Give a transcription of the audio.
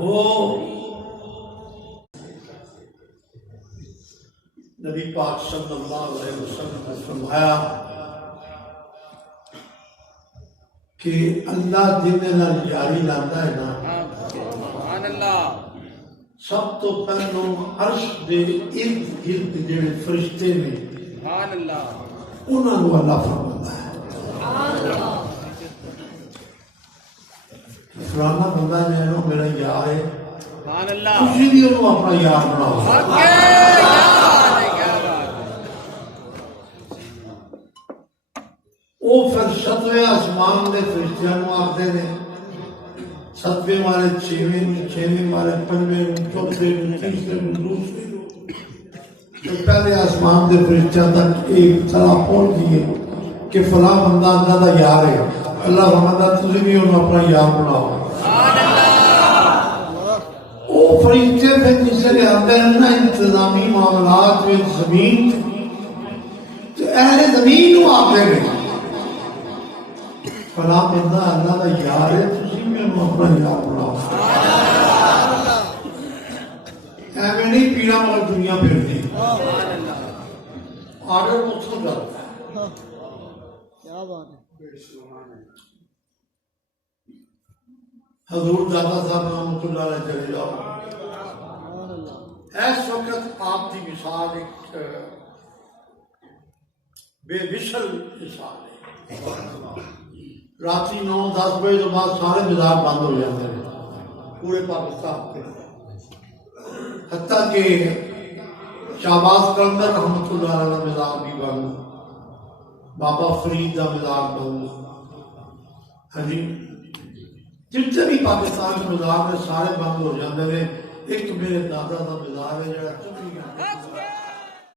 وہ نبی پاک صلی اللہ علیہ وسلم نے فرمایا کہ اللہ جن نال یاری لاتا ہے نا، سبحان اللہ، سب تو پہلو عرش دے ارد گرد جڑے فرشتے نے سبحان اللہ، انہاں نوں اللہ فرماتا ہے فلانا بندہ جو ہے نا میرا یار ہے، سبحان اللہ، تسی بھی انہوں اپنا یار بناؤ۔ وہ پھر ستویں آسمان دے فرشتیاں نوں آکھدے نے، ستویں والے چھویں نوں، چھویں والے پنجویں نوں، چوتھے نوں، تیسرے نوں، دوسرے نوں، تو پہلے آسمان دے فرشتیاں تک ایک طرح پہنچ گئی کہ فلاں بندہ اللہ دا یار ہے، اللہ فرماتا تسی بھی انہوں اپنا یار بناؤ۔ وہ فرشتے پھر کسی نے آتے ہیں نا انتظامی معاملات میں زمین، تو اہل زمین نوں آکھدے نے فلاں بندہ اللہ دا یار ہے، تسی بھی انہوں اپنا یار بناؤ۔ ایویں نہیں پیڑا مگر دنیا پھرتی، آرڈر اتھوں جاتا ہے۔ کیا بات ہے، حضور دادا صاحب رحمۃ اللہ علیہ چلے جاؤ، سبحان اللہ، اس وقت آپ کی مثال ایک بے مثل مثال ہے۔ راتی 9-10 بجے تو بعد سارے مزار بند ہو جاتے ہیں پورے پاکستان کے، حتیٰ کہ شہباز قلندر رحمۃ اللہ علیہ کا مزار بھی بند، بابا فرید کا مزار بند، ہاں جی جتنے بھی پاکستان کے مزار نے سارے بند ہو جاتے ہیں۔ ایک میرے دادا کا مزار ہے جڑا 24 گھنٹے